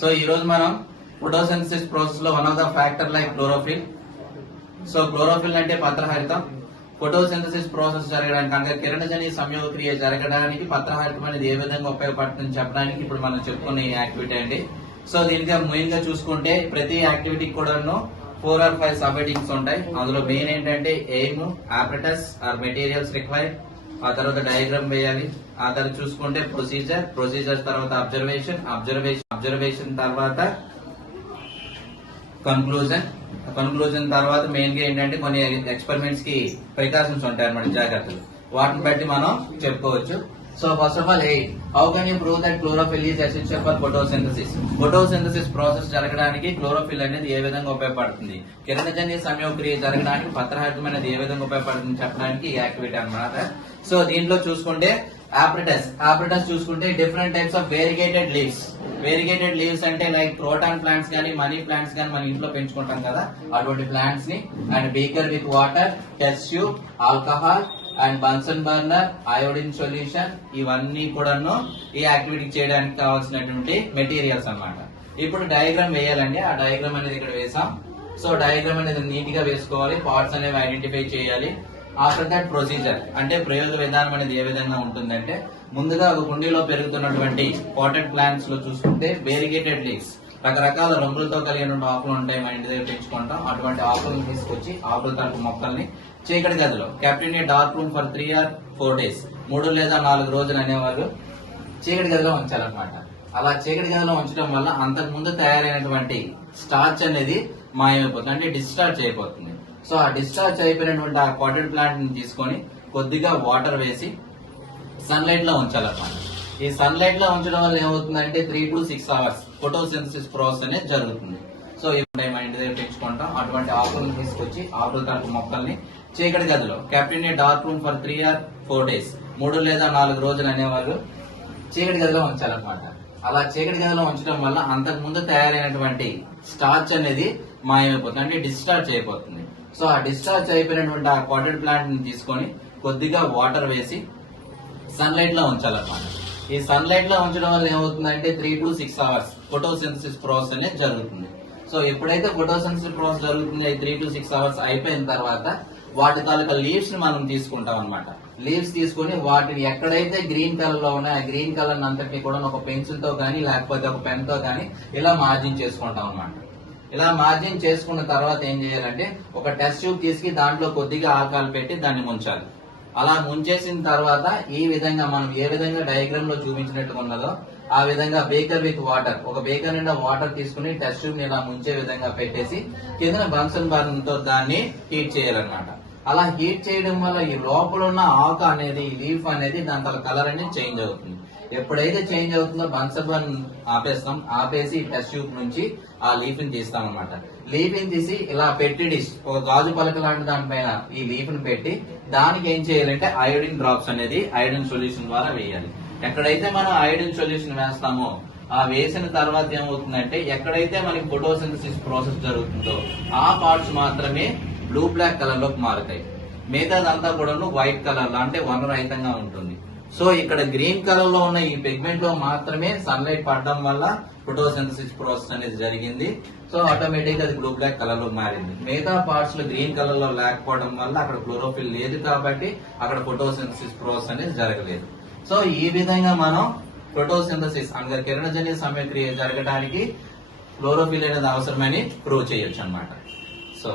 So ఈ రోజు మనం ఫోటోసెన్సిస్ ప్రాసెస్లో one of the factor like chlorophyll so chlorophyll అంటే పత్రహరితం. ఫోటోసింథసిస్ ప్రాసెస్ జరగడానికి అంటే కిరణజని సంయోగ క్రియ జరగడానికి పత్రహరితం అనేది ఏ విధంగా ఉపయోగపడుతుంది చెప్పడానికి ఇప్పుడు మనం చెప్పుకునే యాక్టివిటీ అండి. సో దీనికి మెయిన్గా చూసుకుంటే ప్రతి యాక్టివిటీకి కూడాను four or five sub headings ఉంటాయి. అందులో మెయిన్ ఏంటంటే aim apparatus or materials require ఆ తర్వాత డయాగ్రామ్ వేయాలి. ఆ తర్వాత చూసుకుంటే ప్రొసీజర్ ప్రొసీజర్ తర్వాత అబ్జర్వేషన్ అబ్జర్వేషన్ అబ్జర్వేషన్ తర్వాత కన్క్లూజన్ కన్క్లూజన్ తర్వాత మెయిన్గా ఏంటంటే కొన్ని ఎక్స్పెరిమెంట్స్కి ప్రికాషన్స్ ఉంటాయి అన్నమాట జాగ్రత్తలు. వాటిని బట్టి మనం చెప్పుకోవచ్చు. So first of all eight how can you prove that chlorophyll is essential for photosynthesis photosynthesis process జరగడానికి క్లోరోఫిల్ అనేది ఏ విధంగా ఉపయోగపడుతుంది? కిరణజన్య సంయోగక్రియ జరగడానికి పత్రహితమైనది ఏ విధంగా ఉపయోగపడుతుంది చెప్పడానికి ఈ యాక్టివిటీ అన్నమాట. సో దీంట్లో చూసుకుంటే ఆపరేటస్ ఆప్రిటస్ చూసుకుంటే different types of variegated leaves variegated leaves అంటే లైక్ ప్రోటాన్ ప్లాంట్స్ కానీ మనీ ప్లాంట్స్ కానీ మన ఇంట్లో పెంచుకుంటాం కదా. అటువంటి ప్లాంట్స్ని. And beaker with water test alcohol and Bunsen burner iodine solution ఇవన్నీ కూడాను ఈ యాక్టివిటీ చేయడానికి కావాల్సినటువంటి మెటీరియల్స్ అన్నమాట. ఇప్పుడు డయాగ్రామ్ వేయాలండి. ఆ డయాగ్రామ్ అనేది ఇక్కడ వేసాం. సో డయాగ్రామ్ అనేది నీట్గా వేసుకోవాలి. పార్ట్స్ అనేవి ఐడెంటిఫై చేయాలి. ఆఫ్టర్ దట్ ప్రొసీజర్ అంటే ప్రయోగ విధానం అనేది ఏ విధంగా ఉంటుందంటే ముందుగా ఒక కుండీలో పెరుగుతున్నటువంటి పాటెడ్ ప్లాంట్స్లో చూసుకుంటే వేరిగేటెడ్ లీవ్స్. రకరకాల రంగులతో కలిగిన ఆకులు ఉంటాయి మా ఇంటి దగ్గర పెంచుకుంటాం అటువంటి ఆకులను తీసుకొచ్చి ఆకుల తరపు మొక్కల్ని చీకటి గదిలో kept in dark room for three or four days మూడు లేదా నాలుగు రోజులు అనేవారు చీకటి గదిలో ఉంచాలన్నమాట. అలా చీకటి గదిలో ఉంచడం వల్ల అంతకు ముందు తయారైనటువంటి స్టార్చ్ అనేది మాయమైపోతుంది అంటే డిశ్చార్జ్ అయిపోతుంది. సో ఆ డిశ్చార్జ్ అయిపోయినటువంటి ఆ కాటన్ ప్లాంట్ని తీసుకొని కొద్దిగా వాటర్ వేసి సన్లైట్లో ఉంచాలన్నమాట. ఈ సన్లైట్లో ఉంచడం వల్ల ఏమవుతుందంటే three to six hours photosynthesis process అనేది జరుగుతుంది. సో ఇప్పుడు మన ఇంటి దగ్గర పెంచుకుంటాం అటువంటి ఆకులను తీసుకొచ్చి ఆకుల తరపు మొక్కల్ని చీకటి గదిలో kept in dark room for three or four days మూడు లేదా నాలుగు రోజులు అనేవారు చీకటి గదిలో ఉంచాలన్నమాట. అలా చీకటి గదిలో ఉంచడం వల్ల అంతకు ముందు తయారైనటువంటి స్టార్చ్ అనేది మాయమైపోతుంది అంటే డిశ్చార్జ్ అయిపోతుంది. సో ఆ డిశ్చార్జ్ అయిపోయినటువంటి ఆ కాటన్ ప్లాంట్ని తీసుకొని కొద్దిగా వాటర్ వేసి సన్లైట్లో ఉంచాలన్నమాట. ఈ సన్లైట్లో ఉంచడం వల్ల ఏమవుతుందంటే three to six hours photosynthesis process అనేది జరుగుతుంది. సో ఎప్పుడైతే ఫోటోసింథసిస్ ప్రాసెస్ జరుగుతుంది త్రీ టు సిక్స్ అవర్స్ అయిపోయిన తర్వాత వాటి తాలూకా లీవ్స్ని మనం తీసుకుంటాం అనమాట లీవ్స్ తీసుకొని వాటిని ఎక్కడైతే గ్రీన్ కలర్లో ఉన్నాయో ఆ గ్రీన్ కలర్ అంతటిని కూడా ఒక పెన్సిల్తో కానీ లేకపోతే ఒక పెన్తో కానీ ఇలా మార్జిన్ చేసుకుంటాం అనమాట ఇలా మార్జిన్ చేసుకున్న తర్వాత ఏం చేయాలంటే ఒక టెస్ట్ ట్యూబ్ తీసుకు దాంట్లో కొద్దిగా ఆకాలు పెట్టి దాన్ని ముంచాలి. అలా ముంచేసిన తర్వాత ఈ విధంగా మనం ఏ విధంగా డయాగ్రామ్లో చూపించినట్టు ఉన్నదో ఆ విధంగా బేకర్ విత్ వాటర్ ఒక బేకర్ నిండా వాటర్ తీసుకుని టెస్ట్ ట్యూబ్ని ఇలా ముంచే విధంగా పెట్టేసి కింద బన్సన్ బర్న్తో దాన్ని హీట్ చేయాలన్నమాట. అలా హీట్ చేయడం వల్ల ఈ లోపల ఉన్న ఆకు అనేది లీఫ్ అనేది దాని కలర్ అనేది చేంజ్ అవుతుంది. ఎప్పుడైతే చేంజ్ అవుతుందో బన్సన్ బర్న్ ఆపేస్తాం ఆపేసి టెస్ట్ ట్యూబ్ నుంచి ఆ లీఫ్ని తీస్తాం అనమాట లీఫ్ని తీసి ఇలా పెట్టి డిష్ ఒక గాజు పలక లాంటి దానిపైన ఈ లీఫ్ని పెట్టి దానికి ఏం చేయాలంటే అయోడిన్ డ్రాప్స్ అనేది అయోడిన్ సొల్యూషన్ ద్వారా వేయాలి. ఎక్కడైతే మనం అయోడిన్ సొల్యూషన్ వేస్తామో ఆ వేసిన తర్వాత ఏమవుతుందంటే ఎక్కడైతే మనకి ఫోటోసింథసిస్ ప్రాసెస్ జరుగుతుందో ఆ పార్ట్స్ మాత్రమే బ్లూ బ్లాక్ కలర్లోకి మారుతాయి. మిగతాదంతా కూడా వైట్ కలర్లో అంటే వనరహితంగా ఉంటుంది. సో ఇక్కడ గ్రీన్ కలర్లో ఉన్న ఈ పిగ్మెంట్లో మాత్రమే సన్లైట్ పడడం వల్ల ఫోటోసింథసిస్ ప్రాసెస్ అనేది జరిగింది. సో ఆటోమేటిక్గా అది బ్లూ బ్లాక్ కలర్లో మారింది. మిగతా పార్ట్స్లో గ్రీన్ కలర్లో లేకపోవడం వల్ల అక్కడ క్లోరోఫిల్ లేదు కాబట్టి అక్కడ ఫోటోసింథసిస్ ప్రాసెస్ అనేది జరగలేదు. సో ఈ విధంగా మనం ఫోటోసింథసిస్ అనగా కిరణజన్య సమయక్రియ జరగడానికి క్లోరోఫిల్ అనేది అవసరమని ప్రూవ్ చేయొచ్చు అనమాట సో